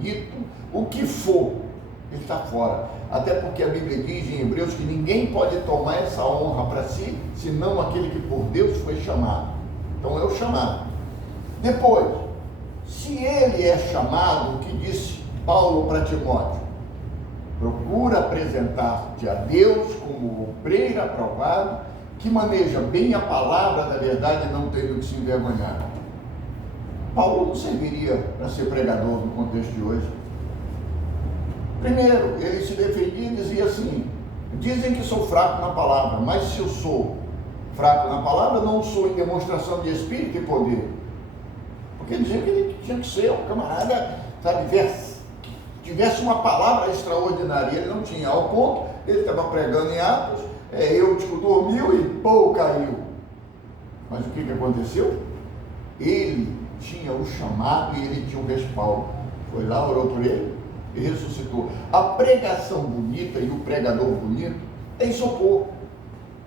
bonito, o que for, ele está fora. Até porque a Bíblia diz em Hebreus que ninguém pode tomar essa honra para si, senão aquele que por Deus foi chamado. Então é o chamado. Depois, se ele é chamado, o que disse Paulo para Timóteo? Procura apresentar-te a Deus como obreiro aprovado, que maneja bem a palavra da verdade, não tendo que se envergonhar. Paulo não serviria para ser pregador no contexto de hoje. Primeiro, ele se defendia e dizia assim: dizem que sou fraco na palavra, mas se eu sou fraco na palavra, não sou em demonstração de espírito e poder. Porque ele dizia que ele tinha que ser um camarada, sabe, tivesse uma palavra extraordinária. Ele não tinha, ao ponto, ele estava pregando em Atos, Eutico dormiu e pô, caiu. Mas o que aconteceu? Ele tinha o chamado e ele tinha o respaldo. Foi lá, orou por ele e ressuscitou. A pregação bonita e o pregador bonito tem socorro,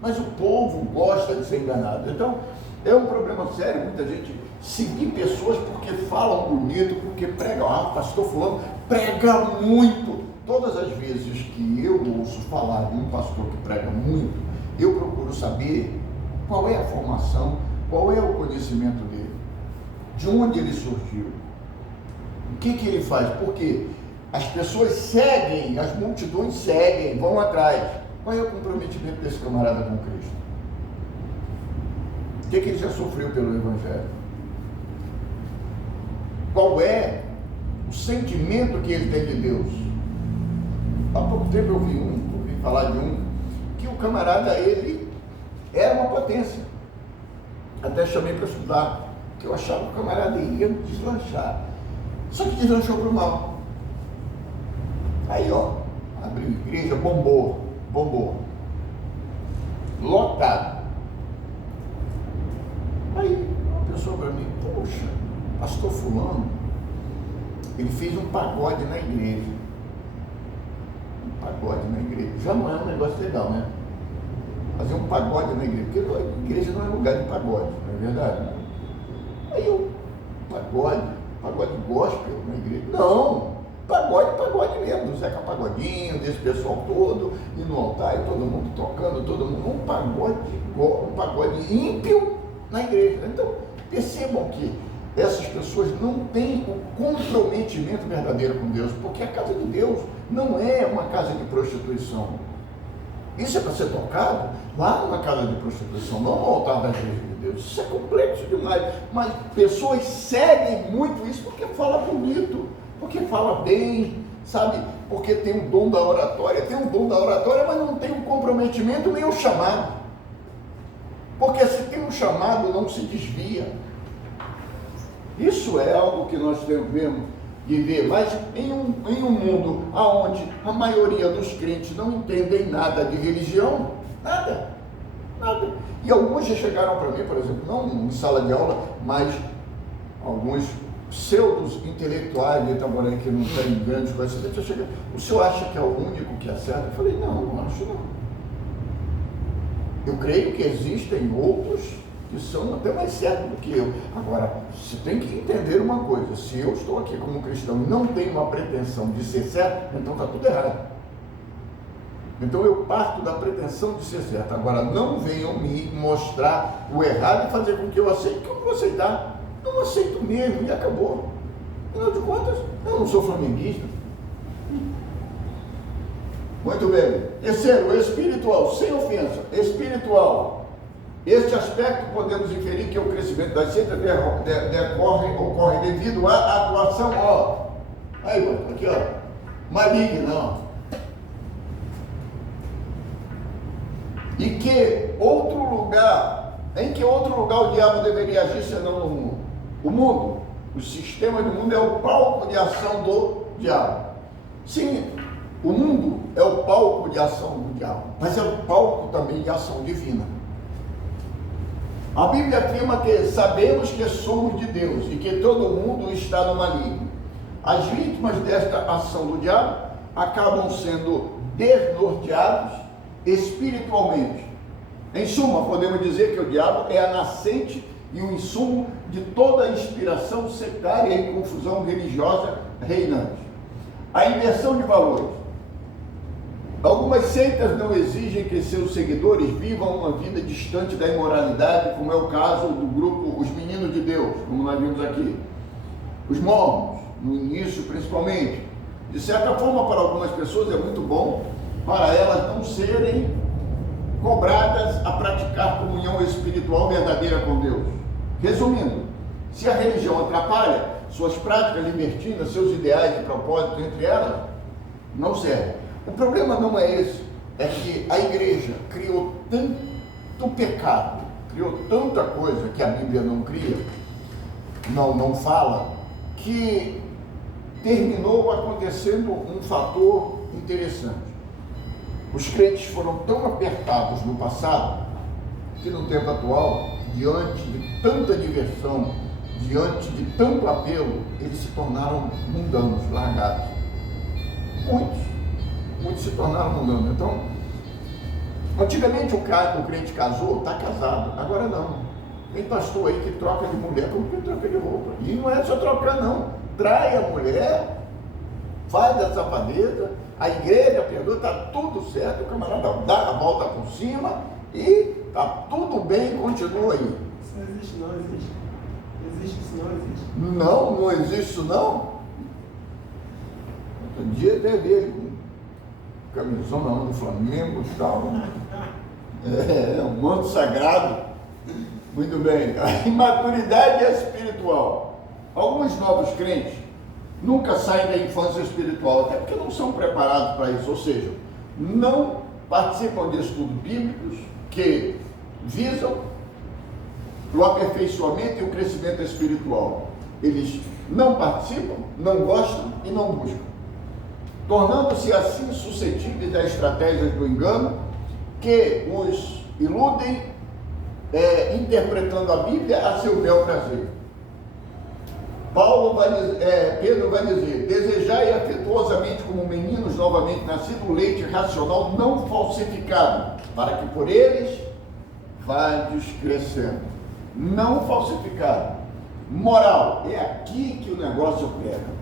mas o povo gosta de ser enganado. Então é um problema sério muita gente seguir pessoas porque falam bonito, porque pregam. Pastor fulano prega muito. Todas as vezes que eu ouço falar de um pastor que prega muito, eu procuro saber qual é a formação, qual é o conhecimento dele, de onde ele surgiu, o que ele faz. Porque as pessoas seguem, as multidões seguem, vão atrás. Qual é o comprometimento desse camarada com Cristo? O que ele já sofreu pelo Evangelho? Qual é o sentimento que ele tem de Deus? Há pouco tempo eu ouvi falar de um, que o camarada, ele era uma potência. Até chamei para estudar, que eu achava que o camarada ia deslanchar. Só que deslanchou para o mal. Aí, abriu igreja, bombou. Lotado. Aí, uma pessoa para mim: poxa, pastor fulano, ele fez um pagode na igreja. Um pagode na igreja. Já não é um negócio legal, né? Fazer um pagode na igreja, porque a igreja não é lugar de pagode, não é verdade? Aí pagode gospel na igreja. Não! Pagode mesmo, do Zeca Pagodinho, desse pessoal todo, e no altar, e todo mundo tocando, todo mundo, um pagode ímpio na igreja. Então, percebam que essas pessoas não têm o comprometimento verdadeiro com Deus, porque a casa de Deus não é uma casa de prostituição. Isso é para ser tocado lá numa casa de prostituição, não no altar da igreja de Deus. Isso é complexo demais, mas pessoas seguem muito isso porque fala bonito, porque fala bem, sabe? Porque tem o dom da oratória, mas não tem o comprometimento nem o chamado. Porque se tem um chamado, não se desvia. Isso é algo que nós temos mesmo de ver, mas em um mundo onde a maioria dos crentes não entendem nada de religião, nada. E alguns já chegaram para mim, por exemplo, não em sala de aula, mas alguns pseudos intelectuais de Itaboraí que não têm grandes conhecimentos, o senhor acha que é o único que acerta? Eu falei: não acho não. Eu creio que existem outros que são até mais certos do que eu. Agora, você tem que entender uma coisa: se eu estou aqui como cristão e não tenho uma pretensão de ser certo, então está tudo errado. Então eu parto da pretensão de ser certo. Agora, não venham me mostrar o errado e fazer com que eu aceite, que eu não vou aceitar. Não aceito mesmo, e acabou. Afinal de contas, eu não sou flamenguista. Muito bem. Terceiro, espiritual, sem ofensa. Espiritual. Este aspecto podemos inferir que o crescimento das seitas ocorre devido à atuação, aí, aqui, maligna, E que outro lugar, em que outro lugar o diabo deveria agir senão no mundo? O mundo, o sistema do mundo é o palco de ação do diabo. Sim, o mundo é o palco de ação do diabo, mas é o palco também de ação divina. A Bíblia afirma que sabemos que somos de Deus e que todo mundo está no maligno. As vítimas desta ação do diabo acabam sendo desnorteados espiritualmente. Em suma, podemos dizer que o diabo é a nascente e o insumo de toda a inspiração sectária e confusão religiosa reinante. A inversão de valores. Algumas seitas não exigem que seus seguidores vivam uma vida distante da imoralidade, como é o caso do grupo Os Meninos de Deus, como nós vimos aqui. Os mormons, no início principalmente. De certa forma, para algumas pessoas é muito bom, para elas não serem cobradas a praticar comunhão espiritual verdadeira com Deus. Resumindo, se a religião atrapalha suas práticas libertinas, seus ideais e propósitos entre elas, não serve. O problema não é esse, é que a igreja criou tanto pecado, criou tanta coisa que a Bíblia não cria, não fala, que terminou acontecendo um fator interessante. Os crentes foram tão apertados no passado, que no tempo atual, diante de tanta diversão, diante de tanto apelo, eles se tornaram mundanos, largados. Muitos se tornaram mundanos. Então, antigamente o crente casou, está casado, agora não. Tem pastor aí que troca de mulher como que troca de roupa. E não é só trocar não, trai a mulher, faz a safadeza, a igreja perdoa, está tudo certo, o camarada dá a volta por cima e está tudo bem, continua aí. Isso não existe, não existe. Existe, isso não existe. Não existe isso não? Outro dia teve ele com camisona do Flamengo e tal. Um manto sagrado. Muito bem. A imaturidade espiritual. Alguns novos crentes nunca saem da infância espiritual, até porque não são preparados para isso, ou seja, não participam de estudos bíblicos que visam o aperfeiçoamento e o crescimento espiritual. Eles não participam, não gostam e não buscam, tornando-se assim suscetíveis a estratégias do engano que os iludem, interpretando a Bíblia a seu bel prazer. Pedro vai dizer: desejai afetuosamente como meninos novamente nascidos o leite racional não falsificado, para que por eles vades crescendo. Não falsificado. Moral, é aqui que o negócio pega.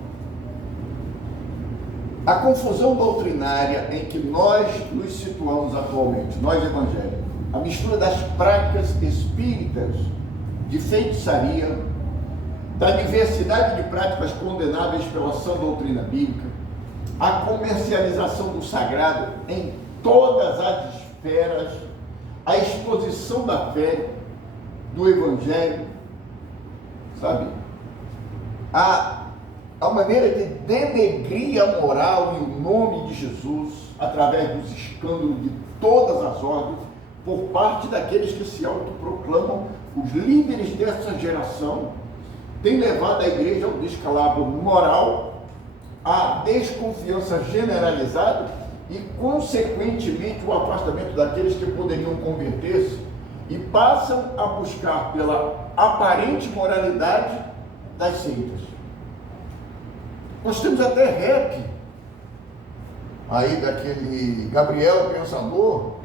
A confusão doutrinária em que nós nos situamos atualmente, nós evangélicos, a mistura das práticas espíritas, de feitiçaria, da diversidade de práticas condenáveis pela sã doutrina bíblica, a comercialização do sagrado em todas as esferas, a exposição da fé, do evangelho, sabe? A maneira de denegrir a moral e o nome de Jesus, através dos escândalos de todas as ordens, por parte daqueles que se autoproclamam os líderes dessa geração, tem levado a igreja ao descalabro moral, à desconfiança generalizada e, consequentemente, o afastamento daqueles que poderiam converter-se e passam a buscar pela aparente moralidade das seitas. Nós temos até rap aí daquele Gabriel Pensador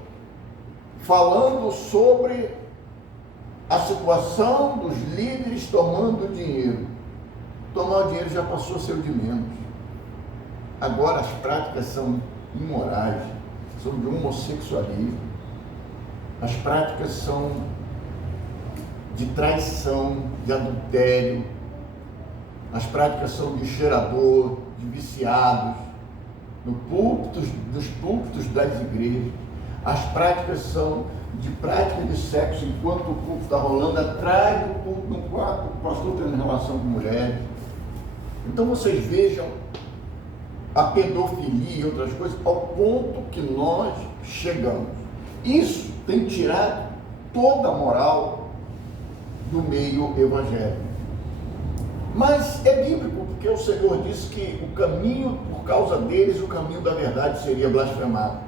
falando sobre a situação dos líderes tomando dinheiro. Tomar o dinheiro já passou a ser o de menos. Agora as práticas são imorais, são de homossexualismo. As práticas são de traição, de adultério. As práticas são de cheirador, de viciados, dos púlpitos das igrejas. As práticas são de prática de sexo enquanto o culto está rolando, atrás do culto, no quarto, o pastor tendo relação com mulheres. Então vocês vejam a pedofilia e outras coisas, ao ponto que nós chegamos. Isso tem tirado toda a moral do meio evangélico. Mas é bíblico, porque o Senhor disse que o caminho, por causa deles, o caminho da verdade seria blasfemado.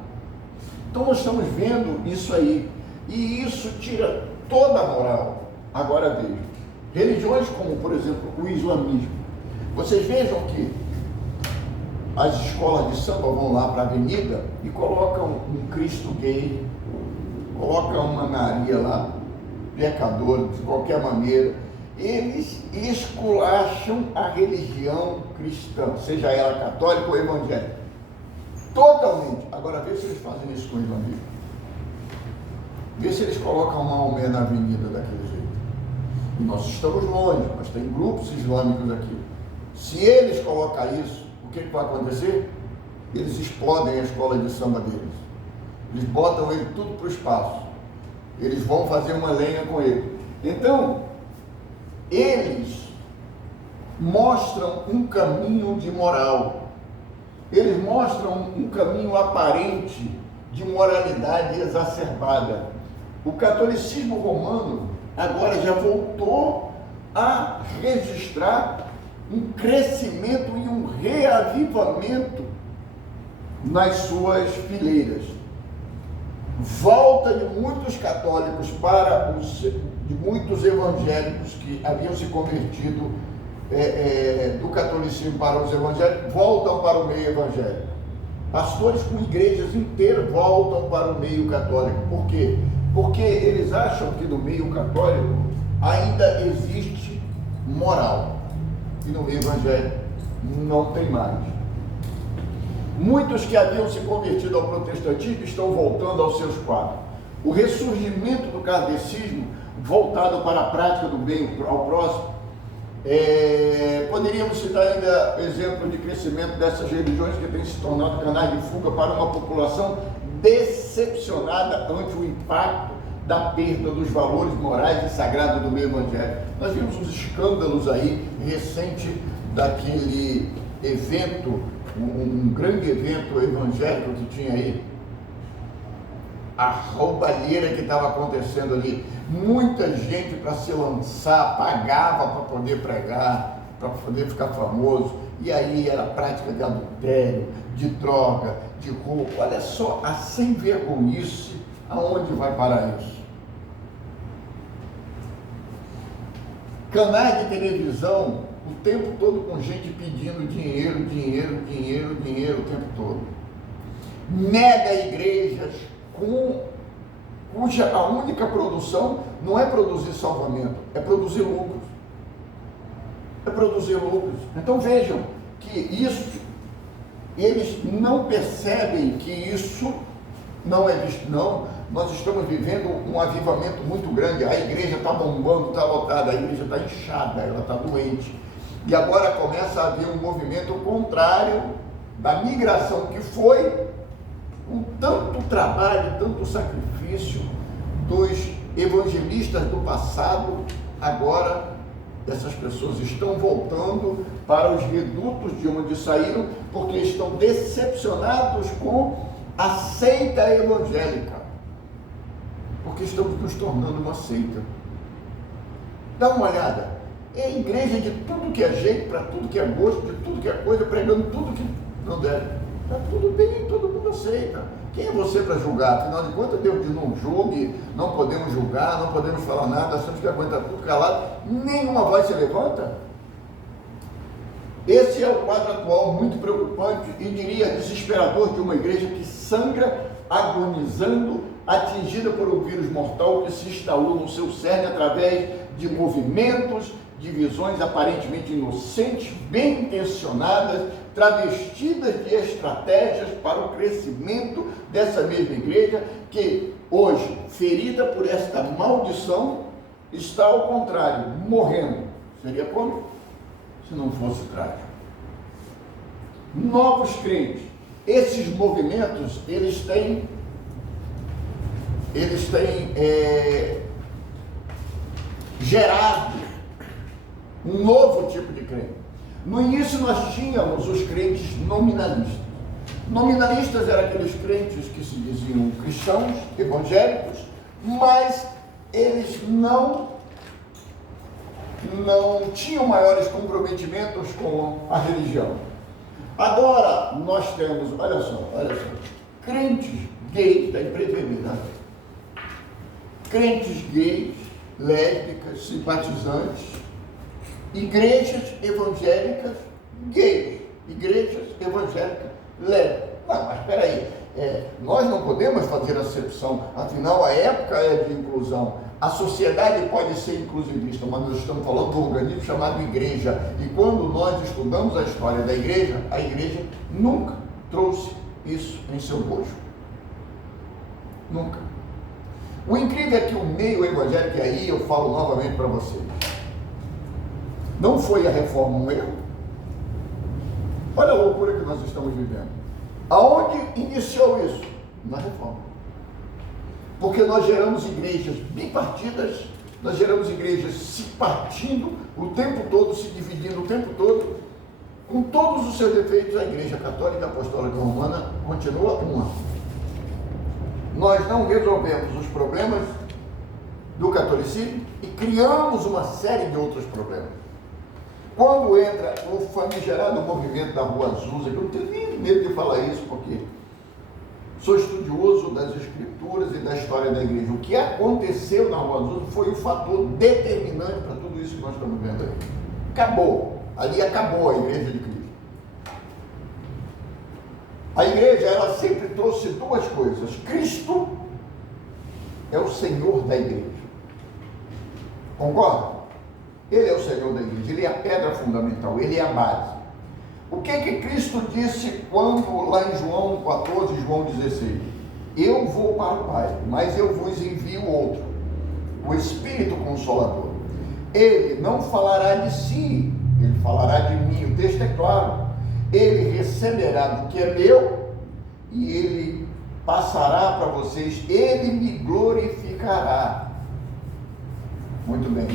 Então nós estamos vendo isso aí, e isso tira toda a moral. Agora vejam, religiões como, por exemplo, o islamismo. Vocês vejam que as escolas de samba vão lá para a avenida e colocam um Cristo gay, colocam uma Maria lá, pecador, de qualquer maneira. Eles esculacham a religião cristã, seja ela católica ou evangélica. Totalmente. Agora, vê se eles fazem isso com o evangelho. Vê se eles colocam Maomé na avenida daquele jeito. E nós estamos longe, mas tem grupos islâmicos aqui. Se eles colocam isso, o que vai acontecer? Eles explodem a escola de samba deles. Eles botam ele tudo para o espaço. Eles vão fazer uma lenha com ele. Então, eles mostram um caminho de moral. Eles mostram um caminho aparente de moralidade exacerbada. O catolicismo romano agora já voltou a registrar um crescimento e um reavivamento nas suas fileiras. Volta de muitos católicos de muitos evangélicos que haviam se convertido do catolicismo para os evangélicos, voltam para o meio evangélico. Pastores com igrejas inteiras voltam para o meio católico. Por quê? Porque eles acham que no meio católico ainda existe moral. E no meio evangélico não tem mais. Muitos que haviam se convertido ao protestantismo estão voltando aos seus quadros. O ressurgimento do kardecismo, voltado para a prática do bem ao próximo, poderíamos citar ainda exemplo de crescimento dessas religiões que têm se tornado canais de fuga para uma população decepcionada ante o impacto da perda dos valores morais e sagrados do meio evangélico. Nós vimos os escândalos aí recente daquele evento, um grande evento evangélico que tinha aí, a roubalheira que estava acontecendo ali. Muita gente para se lançar pagava para poder pregar, para poder ficar famoso, e aí era prática de adultério, de droga, de roubo. Olha só a sem vergonhice, aonde vai parar isso? Canais de televisão o tempo todo com gente pedindo dinheiro o tempo todo. Mega igrejas cuja a única produção não é produzir salvamento, é produzir lucros. Então vejam que isso, eles não percebem que isso não é visto, não. Nós estamos vivendo um avivamento muito grande. A igreja está bombando, está lotada, a igreja está inchada, ela está doente. E agora começa a haver um movimento contrário da migração que foi com tanto trabalho, tanto sacrifício dos evangelistas do passado. Agora essas pessoas estão voltando para os redutos de onde saíram, porque estão decepcionados com a seita evangélica, porque estamos nos tornando uma seita. Dá uma olhada, é igreja de tudo que é jeito, para tudo que é gosto, de tudo que é coisa, pregando tudo que não deve. Está tudo bem, todo mundo aceita. Quem é você para julgar? Afinal de contas, Deus diz: não julgue, não podemos julgar, não podemos falar nada, nós temos que aguentar tudo calado, nenhuma voz se levanta. Esse é o quadro atual, muito preocupante e diria desesperador, de uma igreja que sangra, agonizando, atingida por um vírus mortal que se instalou no seu cerne através de movimentos, de visões aparentemente inocentes, bem intencionadas, travestidas de estratégias para o crescimento dessa mesma igreja, que hoje, ferida por esta maldição, está ao contrário, morrendo. Seria como? Se não fosse trágico. Novos crentes. Esses movimentos, eles têm gerado um novo tipo de crente. No início nós tínhamos os crentes nominalistas. Nominalistas eram aqueles crentes que se diziam cristãos, evangélicos, mas eles não tinham maiores comprometimentos com a religião. Agora nós temos, olha só, crentes gays, da empresa vermelha, crentes gays, lésbicas, simpatizantes, igrejas evangélicas gays, igrejas evangélicas lésbicas. Mas espera aí, nós não podemos fazer acepção, afinal a época é de inclusão. A sociedade pode ser inclusivista, mas nós estamos falando do organismo chamado igreja. E quando nós estudamos a história da igreja, a igreja nunca trouxe isso em seu bojo. Nunca. O incrível é que o meio evangélico, e aí eu falo novamente para vocês, não foi a reforma um erro? Olha a loucura que nós estamos vivendo. Aonde iniciou isso? Na reforma. Porque nós geramos igrejas bipartidas, nós geramos igrejas se partindo o tempo todo, se dividindo o tempo todo, com todos os seus defeitos. A Igreja Católica Apostólica Romana continua uma. Nós não resolvemos os problemas do catolicismo e criamos uma série de outros problemas. Quando entra o famigerado movimento da Rua Azusa, que eu não tenho nem medo de falar isso, porque sou estudioso das escrituras e da história da igreja. O que aconteceu na Rua Azusa foi o fator determinante para tudo isso que nós estamos vendo aí. Acabou. Ali acabou a igreja de Cristo. A igreja, ela sempre trouxe duas coisas. Cristo é o Senhor da igreja. Concorda? Ele é o Senhor da igreja. Ele é a pedra fundamental. Ele é a base. O que Cristo disse quando, lá em João 14, João 16? Eu vou para o Pai, mas eu vos envio outro, o Espírito Consolador. Ele não falará de si, ele falará de mim. O texto é claro. Ele receberá do que é meu e ele passará para vocês. Ele me glorificará. Muito bem.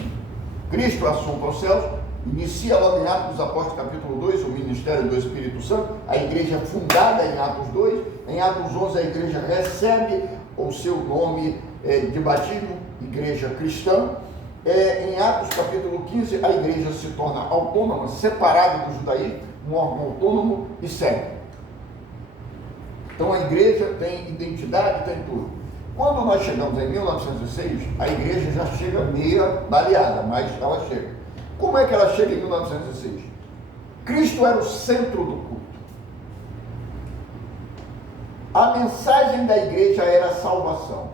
Cristo assunto aos céus. Inicia logo em Atos dos Apóstolos, capítulo 2, o ministério do Espírito Santo, a igreja fundada em Atos 2, em Atos 11 a igreja recebe o seu nome de batismo, igreja cristã. Em Atos capítulo 15 a igreja se torna autônoma, separada do judaísmo, um órgão autônomo e segue. Então a igreja tem identidade, tem tudo. Quando nós chegamos em 1906, a igreja já chega meia baleada, mas ela chega. Como é que ela chega em 1906? Cristo era o centro do culto. A mensagem da igreja era a salvação.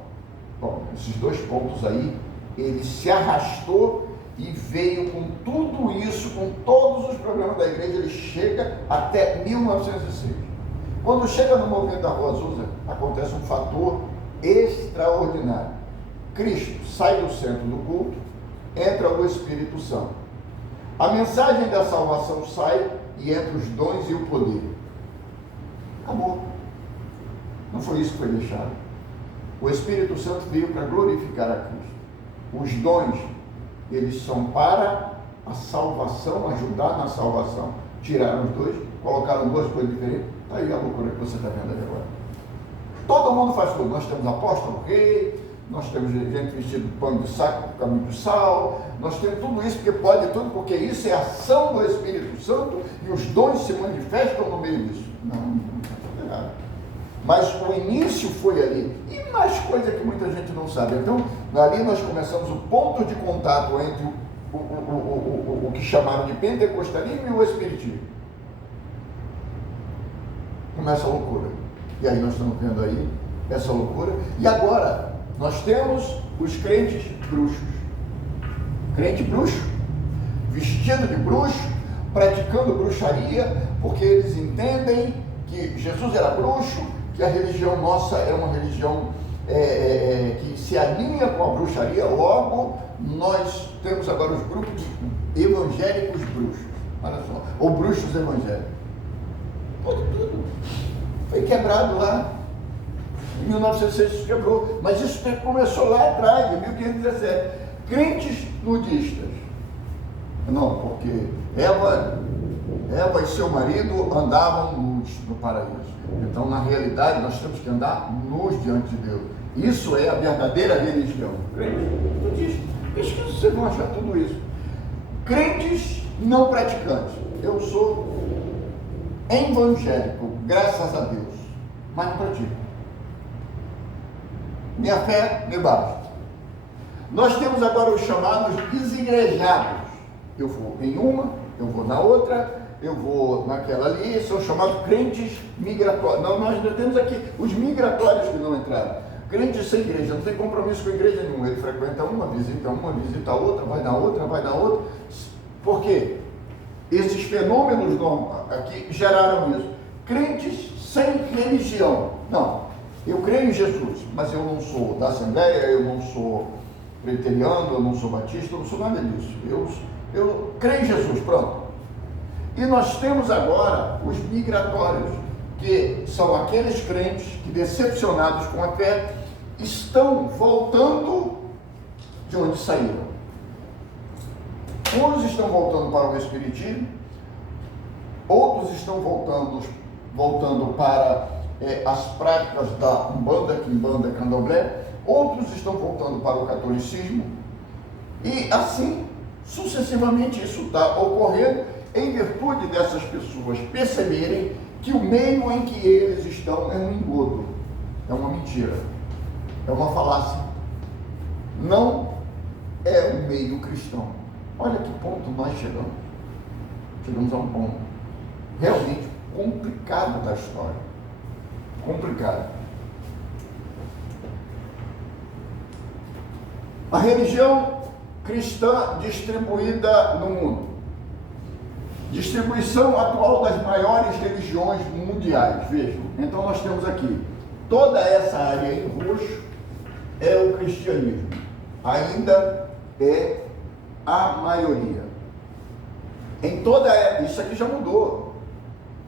Bom, esses dois pontos aí, ele se arrastou e veio com tudo isso, com todos os problemas da igreja, ele chega até 1906. Quando chega no movimento da Rua Azusa, acontece um fator extraordinário. Cristo sai do centro do culto, entra o Espírito Santo. A mensagem da salvação sai e entra os dons e o poder. Acabou. Não foi isso que foi deixado. O Espírito Santo veio para glorificar a Cristo. Os dons, eles são para a salvação, ajudar na salvação. Tiraram os dois, colocaram duas coisas diferentes. Está aí a loucura que você está vendo aí agora. Todo mundo faz tudo. Nós temos apóstolo, rei, nós temos gente vestido de pano de saco, caminho de sal, nós temos tudo isso, porque pode tudo, porque isso é a ação do Espírito Santo e os dons se manifestam no meio disso. Não está errado. Mas o início foi ali. E mais coisa que muita gente não sabe. Então, ali nós começamos o ponto de contato entre o que chamaram de pentecostalismo e o espiritismo. Começa a loucura. E aí nós estamos vendo aí essa loucura. E agora, nós temos os crentes bruxos. Crente bruxo, vestido de bruxo, praticando bruxaria, porque eles entendem que Jesus era bruxo, que a religião nossa é uma religião que se alinha com a bruxaria. Logo, nós temos agora os grupos de evangélicos bruxos. Olha só, ou bruxos evangélicos. Tudo. Foi quebrado lá. Em 1906 isso quebrou. Mas isso começou lá atrás, em 1517. Crentes nudistas. Não, porque Eva e seu marido andavam nus no paraíso. Então, na realidade, nós temos que andar nus diante de Deus. Isso é a verdadeira religião. Crentes nudistas. Pesquisa, vocês vão achar tudo isso. Crentes não praticantes. Eu sou evangélico, graças a Deus, mas não pratico. Minha fé me basta. Nós temos agora os chamados desigrejados. Eu vou em uma, eu vou na outra, eu vou naquela ali, são chamados crentes migratórios. Não, nós ainda temos aqui os migratórios que não entraram. crente sem igreja, não tem compromisso com a igreja nenhuma. Ele frequenta uma, visita outra, vai na outra, vai na outra. Por quê? Esses fenômenos aqui geraram isso. Crentes sem religião. Não, eu creio em Jesus, mas eu não sou da Assembleia, eu não sou presbiteriano, eu não sou batista, eu não sou nada disso. Eu creio em Jesus, pronto. E nós temos agora os migratórios, que são aqueles crentes que, decepcionados com a fé, estão voltando de onde saíram. Uns estão voltando para o Espiritismo, outros estão voltando para as práticas da Umbanda, Quimbanda, Candomblé, outros estão voltando para o catolicismo, e assim, sucessivamente, isso está ocorrendo em virtude dessas pessoas perceberem que o meio em que eles estão é um engodo, é uma mentira, é uma falácia, não é um meio cristão. Olha que ponto nós chegamos. Chegamos a um ponto realmente complicado da história. Complicado. A religião cristã distribuída no mundo. Distribuição atual das maiores religiões mundiais. Vejam, então nós temos aqui toda essa área em roxo é o cristianismo. Ainda é a maioria. Em toda isso aqui já mudou,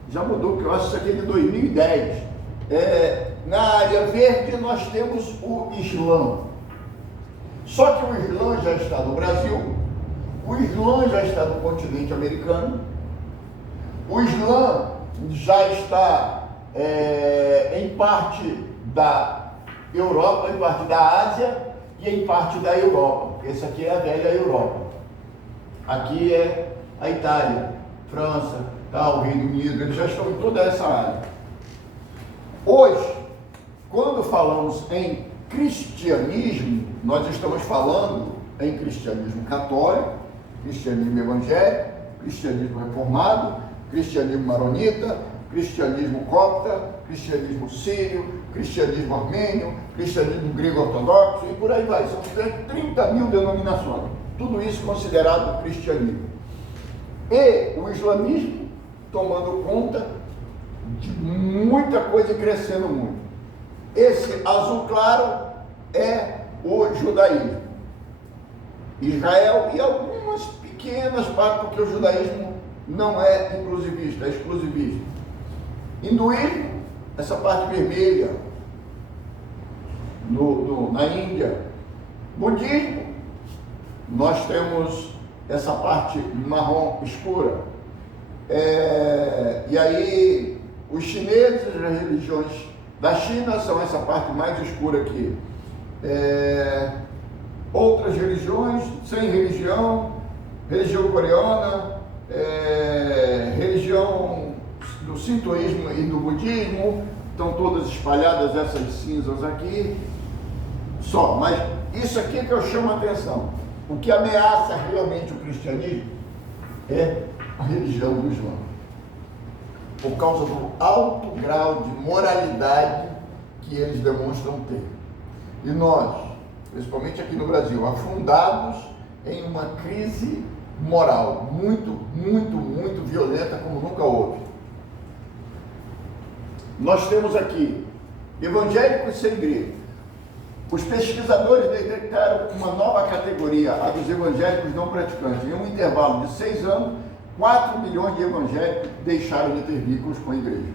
porque eu acho que isso aqui é de 2010. Na área verde nós temos o Islã. Só que o Islã já está no Brasil, o Islã já está no continente americano, o Islã já está em parte da Europa, em parte da Ásia e em parte da Europa. Essa aqui é a velha Europa. Aqui é a Itália, França, o Reino Unido, eles já estão em toda essa área. Hoje, quando falamos em cristianismo, nós estamos falando em cristianismo católico, cristianismo evangélico, cristianismo reformado, cristianismo maronita, cristianismo copta, cristianismo sírio, cristianismo armênio, cristianismo grego ortodoxo e por aí vai. São 30 mil denominações. Tudo isso considerado cristianismo. E o islamismo tomando conta de muita coisa e crescendo muito. Esse azul claro é o judaísmo. Israel e algumas pequenas partes, porque o judaísmo não é inclusivista, é exclusivista. Hinduísmo, essa parte vermelha, na Índia. Budismo, nós temos essa parte marrom escura. E aí, os chineses, as religiões da China são essa parte mais escura aqui. Outras religiões, sem religião, religião coreana, religião do sintoísmo e do budismo, estão todas espalhadas essas cinzas aqui, só. Mas isso aqui que eu chamo a atenção. O que ameaça realmente o cristianismo é a religião do Islã, por causa do alto grau de moralidade que eles demonstram ter. E nós, principalmente aqui no Brasil, afundados em uma crise moral muito, muito, muito violenta como nunca houve. Nós temos aqui evangélicos sem igreja. Os pesquisadores detectaram uma nova categoria, a dos evangélicos não praticantes. Em um intervalo de 6 anos, 4 milhões de evangélicos deixaram de ter vínculos com a igreja.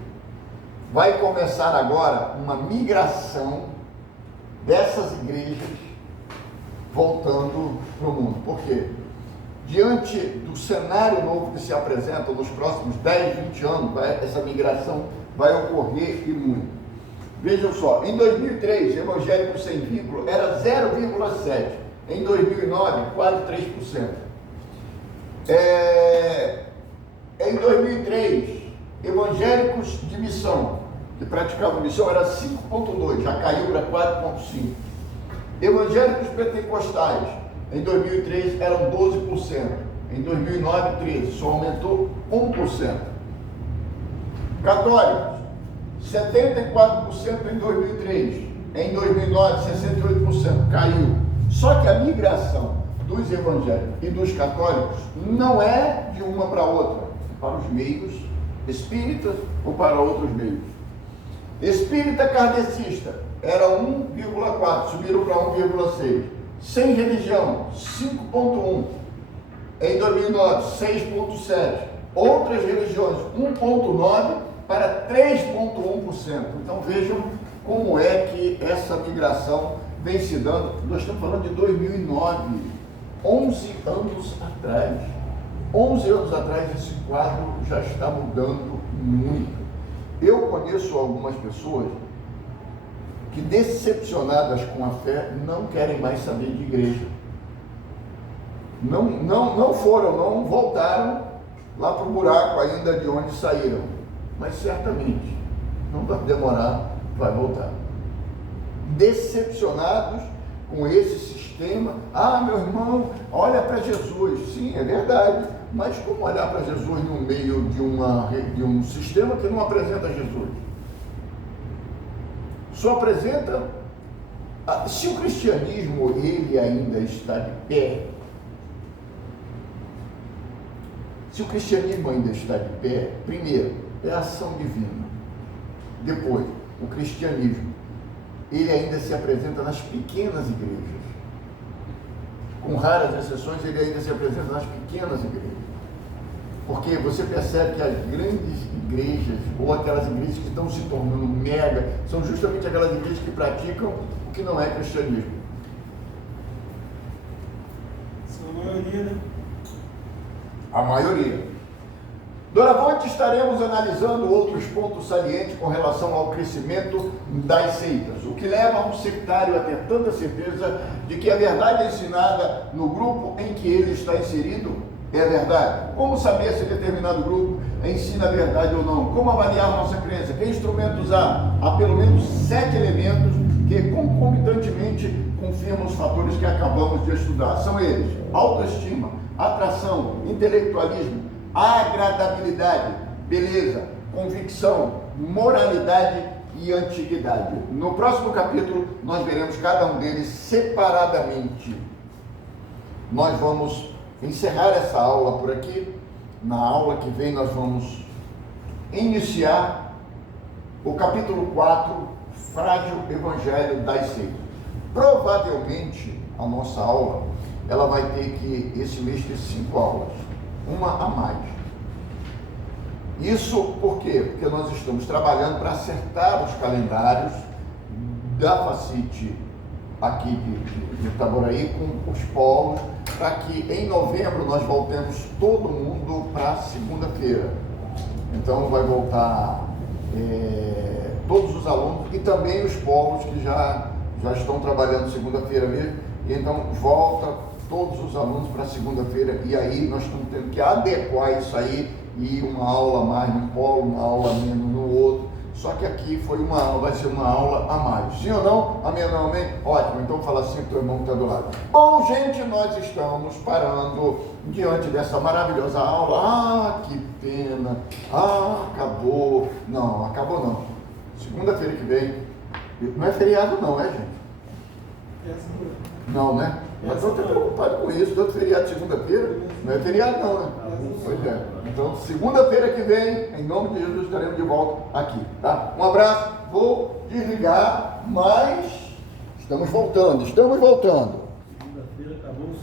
Vai começar agora uma migração dessas igrejas voltando para o mundo. Por quê? Diante do cenário novo que se apresenta nos próximos 10, 20 anos, essa migração vai ocorrer e muito. Vejam só, em 2003, evangélico sem vínculo era 0,7%. Em 2009, quase 3%. Em 2003, evangélicos de missão, que praticavam missão, era 5,2%, já caiu para 4,5%. Evangélicos pentecostais, em 2003, eram 12%. Em 2009, 13%, só aumentou 1%. Católicos, 74% em 2003, Em 2009, 68%, caiu. Só que a migração dos evangélicos e dos católicos não é de uma para outra, para os meios espíritas ou para outros meios. Espírita kardecista era 1,4, subiram para 1,6. Sem religião, 5,1. Em 2009, 6,7. Outras religiões, 1,9 para 3,1%. Então vejam como é que essa migração vem se dando. Nós estamos falando de 2009, 11 anos atrás. 11 anos atrás esse quadro já está mudando muito. Eu conheço algumas pessoas que, decepcionadas com a fé, não querem mais saber de igreja. Não foram, não voltaram lá para o buraco ainda de onde saíram. Mas certamente, não vai demorar, vai voltar. Decepcionados com esse sistema. Ah, meu irmão, olha para Jesus. Sim, é verdade. Mas como olhar para Jesus no meio de um sistema que não apresenta Jesus? Só apresenta... Se o cristianismo ele ainda está de pé, primeiro, é a ação divina. Depois, o cristianismo, ele ainda se apresenta nas pequenas igrejas. Com raras exceções, ele ainda se apresenta nas pequenas igrejas. Porque você percebe que as grandes igrejas, ou aquelas igrejas que estão se tornando mega, são justamente aquelas igrejas que praticam o que não é cristianismo. São a maioria, né? A maioria. Doravante estaremos analisando outros pontos salientes com relação ao crescimento das seitas, o que leva um sectário a ter tanta certeza de que a verdade ensinada no grupo em que ele está inserido é verdade. Como saber se determinado grupo ensina a verdade ou não? Como avaliar nossa crença? Que instrumentos há? Há pelo menos 7 elementos que concomitantemente confirmam os fatores que acabamos de estudar. São eles: autoestima, atração, intelectualismo, agradabilidade, beleza, convicção, moralidade e antiguidade. No próximo capítulo nós veremos cada um deles separadamente. Nós vamos encerrar essa aula por aqui. Na aula que vem nós vamos iniciar o capítulo 4, Frágil Evangelho das Seitas. Provavelmente a nossa aula, ela vai ter que, esse mês, ter 5 aulas, uma a mais. Isso por quê? Porque nós estamos trabalhando para acertar os calendários da Facite aqui de Itaboraí com os polos, para que em novembro nós voltemos todo mundo para segunda-feira. Então vai voltar todos os alunos e também os polos que já estão trabalhando segunda-feira mesmo, e então volta todos os alunos para segunda-feira, e aí nós estamos tendo que adequar isso aí, e uma aula mais num polo, uma aula menos no outro. Só que aqui foi uma aula, vai ser uma aula a mais. Sim ou não? Amém ou não? Amém? Ótimo, então fala assim para o teu irmão que está do lado. Bom, gente, nós estamos parando diante dessa maravilhosa aula. Ah, que pena. Ah, acabou. Não, acabou não. Segunda-feira que vem. Não é feriado não, é, gente? Não, né? Mas eu estou preocupado com isso. Todo feriado segunda-feira. Não é feriado não, né? Pois é. Então, segunda-feira que vem, em nome de Jesus, estaremos de volta aqui, tá? Um abraço. Vou desligar, mas estamos voltando. Segunda-feira acabou o